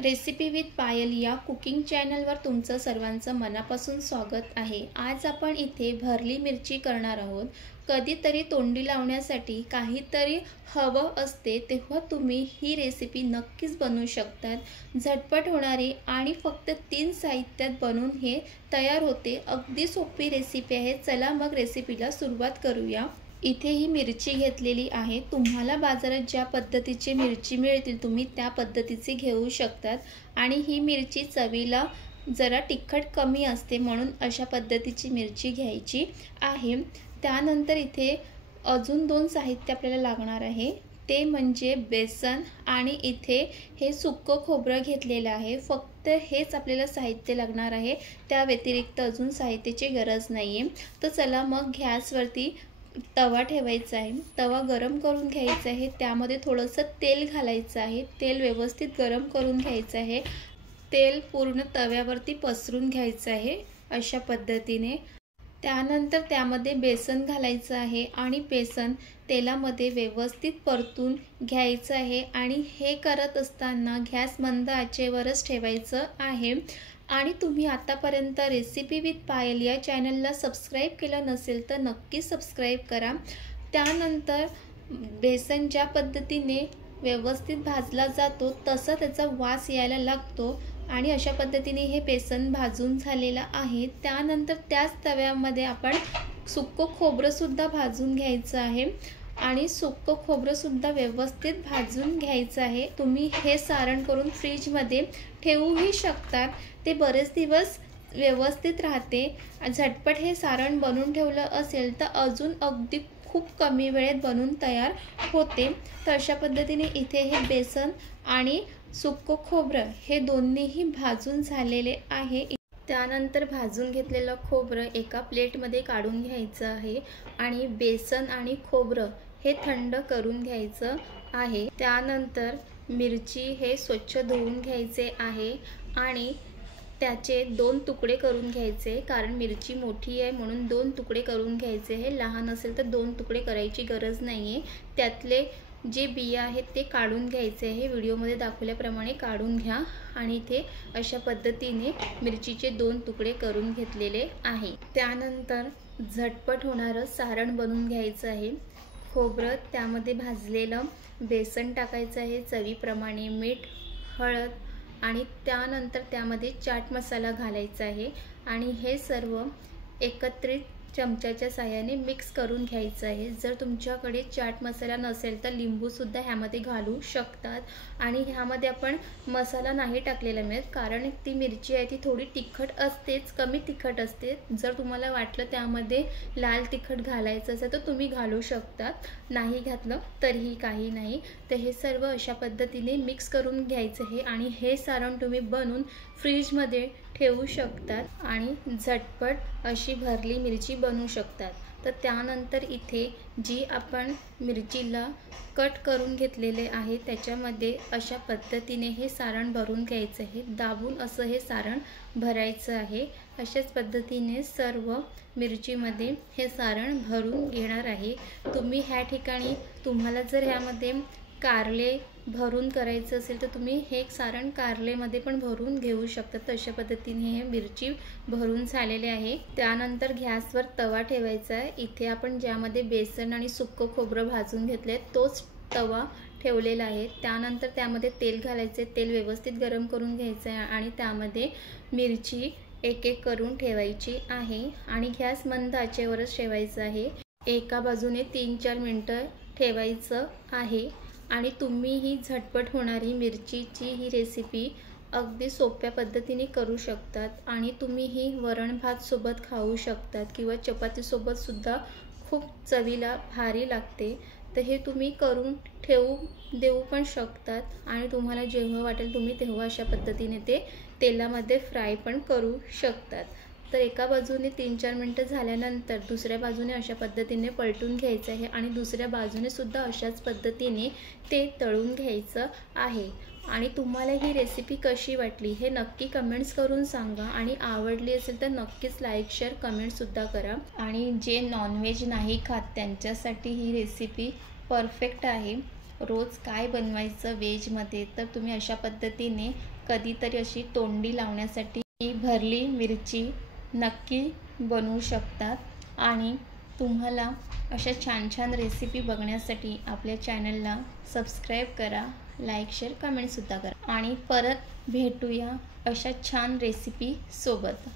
Recipe with पायल या cooking चॅनलवर तुमचं सर्वांचं मनापासून स्वागत आहे। आज आपण इथे भरली मिरची करणार आहोत। कधीतरी तोंडी लावण्यासाठी काहीतरी हवं असते तेव्हा तुम्ही ही रेसिपी नक्कीच बनवू शकतात। झटपट होणारी आणि फक्त 3 साहित्यात बनवून हे तयार होते। अगदी सोपी रेसिपी आहे। चला मग रेसिपीला सुरुवात करूया। इथे ही मिरची घेतलेली आहे। तुम्हाला बाजारात ज्या पद्धतीची मिरची मिळतील तुम्ही त्या पद्धतीची घेऊ शकतात आणि ही मिरची चवीला जरा तिखट कमी असते म्हणून अशा पद्धतीची मिरची घ्यायची आहे। त्यानंतर इथे अजून 2 साहित्य आपल्याला लागणार आहे ते म्हणजे बेसन आणि इथे हे सुक्कं खोबरं घेतलेलं आहे। फक्त हेच आपल्याला साहित्य लागणार आहे, त्या व्यतिरिक्त अजून साहित्याची गरज नाहीये। तर चला मग गॅसवरती तवा ठेवायचा आहे। तवा गरम करून घ्यायचा आहे। त्यामध्ये थोडंसं तेल घालायचं आहे। तेल व्यवस्थित गरम करून घ्यायचं आहे। तेल पूर्ण तव्यावरती पसरून घ्यायचं आहे अशा पद्धतीने। त्यानंतर त्यामध्ये बेसन घालायचं आहे आणि बेसन तेलामध्ये व्यवस्थित परतून घ्यायचं आहे आणि हे करत असताना गॅस मंद आचेवरच ठेवायचं आहे। आणि तुम्ही आतापर्यंत रेसिपी विथ पायल या चॅनलला सबस्क्राइब केलं नसेल तर नक्की सबस्क्राइब करा। त्यानंतर बेसन ज्या पद्धतीने व्यवस्थित भाजला जातो तसा त्याचा वास यायला लागतो आणि अशा पद्धतीने हे बेसन भाजून झालेलं आहे। त्यानंतर त्याच तव्यामध्ये आपण सुक्कं खोबरं सुद्धा भाजून घ्यायचं आहे आणि सुक्कं खोबरं सुद्धा व्यवस्थित भाजून घ्यायचं आहे। तुम्ही हे सारण करून फ्रीजमध्ये ठेवूही शकतात, ते बरेच दिवस व्यवस्थित राहते। झटपट हे सारण बनवून ठेवलं असेल तर अजून अगदी खूप कमी वेळेत बनवून तयार होते। तर अशा पद्धतीने इथे हे बेसन आणि सुक्कं खोबरं हे दोन्हीही भाजून झालेले आहे। त्यानंतर भाजून घेतलेलं खोबरं एका प्लेटमध्ये काढून घ्यायचं आहे आणि बेसन आणि खोबरं हे थंड करून घ्यायचं आहे। त्यानंतर मिरची हे स्वच्छ धुवून घ्यायचे आहे आणि त्याचे 2 तुकडे करून घ्यायचे, कारण मिरची मोठी आहे म्हणून 2 तुकडे करून घ्यायचे। हे लहान असेल तर 2 तुकडे करायची गरज नाहीये। त्यातले जे बिया आहेत ते काढून घ्यायचे आहे। व्हिडिओमध्ये दाखवल्याप्रमाणे काढून घ्या आणि इथे अशा पद्धतीने मिरचीचे 2 तुकडे करून घेतलेले आहे। त्यानंतर झटपट होणारं सारण बनवून घ्यायचं आहे। खोबरं त्यामध्ये भाजलेलं बेसन टाकायचं आहे, चवीप्रमाणे मीठ, हळद आणि त्यानंतर त्यामध्ये चाट मसाला घालायचा आहे आणि हे सर्व एकत्रित चमच्याच्या साहाय्याने मिक्स करून घ्यायचं आहे। जर तुमच्याकडे चाट मसाला नसेल तर लिंबू सुद्धा ह्यामध्ये घालू शकतात आणि ह्यामध्ये आपण मसाला नाही टाकलेला मिळत, कारण ती मिरची आहे ती थोडी तिखट असतेच, कमी तिखट असते। जर तुम्हाला वाटलं त्यामध्ये लाल तिखट घालायचं असेल तर तुम्ही घालू शकतात, नाही घातलं तरीही काही नाही। तर हे सर्व अशा पद्धतीने मिक्स करून घ्यायचं आहे आणि हे सारण तुम्ही बनवून फ्रीजमध्ये ठेवू शकतात आणि झटपट अशी भरली मिरची बनवू शकतात। तर त्यानंतर इथे जी आपण मिरचीला कट करून घेतलेले आहे त्याच्यामध्ये अशा पद्धतीने हे सारण भरून घ्यायचं आहे। दाबून असं हे सारण भरायचं आहे। अशाच पद्धतीने सर्व मिरचीमध्ये हे सारण भरून घेणार आहे। तुम्ही ह्या ठिकाणी तुम्हाला जर ह्यामध्ये कारले भरून करायचं असेल तर तुम्ही हे सारण कारलेमध्ये पण भरून घेऊ शकता। तर अशा पद्धतीने हे मिरची भरून झालेले आहे। त्यानंतर गॅसवर तवा ठेवायचा आहे। इथे आपण ज्यामध्ये बेसन आणि सुक्कं खोबरं भाजून घेतले तोच तवा ठेवलेला आहे। त्यानंतर त्यामध्ये तेल घालायचे, तेल व्यवस्थित गरम करून घ्यायचं आहे आणि त्यामध्ये मिरची एक एक करून ठेवायची आहे आणि गॅस मंद आचेवरच ठेवायचा आहे। एका बाजूने 3-4 मिनिटं ठेवायचं आहे आणि तुम्ही ही झटपट होणारी मिरचीची ही रेसिपी अगदी सोप्या पद्धतीने करू शकतात आणि तुम्ही ही वरण भात सोबत खाऊ शकतात किंवा चपातीसोबत सुद्धा खूप चवीला भारी लागते। तर हे तुम्ही करून देऊ पण शकतात आणि तुम्हाला जेव्हा वाटेल तुम्ही तेव्हा अशा पद्धतीने ते तेलामध्ये फ्राय पण करू शकतात। तर एका बाजूने 3-4 मिनिटं झाल्यानंतर दुसऱ्या बाजूने अशा पद्धतीने पलटून घ्यायचं आहे आणि दुसऱ्या बाजूने सुद्धा अशाच पद्धतीने ते तळून घ्यायचं आहे। आणि तुम्हाला ही रेसिपी कशी वाटली हे नक्की कमेंट्स करून सांगा आणि आवडली असेल तर नक्कीच लाईक, शेअर, कमेंटसुद्धा करा। आणि जे नॉनव्हेज नाही खात त्यांच्यासाठी ही रेसिपी परफेक्ट आहे। रोज काय बनवायचं व्हेजमध्ये, तर तुम्ही अशा पद्धतीने कधीतरी अशी तोंडी लावण्यासाठी ही भरली मिरची नक्की बनवू शकतात। आणि तुम्हाला अशा छान छान रेसिपी बघण्यासाठी आपल्या चॅनलला सबस्क्राईब करा, लाईक शेअर कमेंटसुद्धा करा आणि परत भेटूया अशा छान रेसिपी सोबत।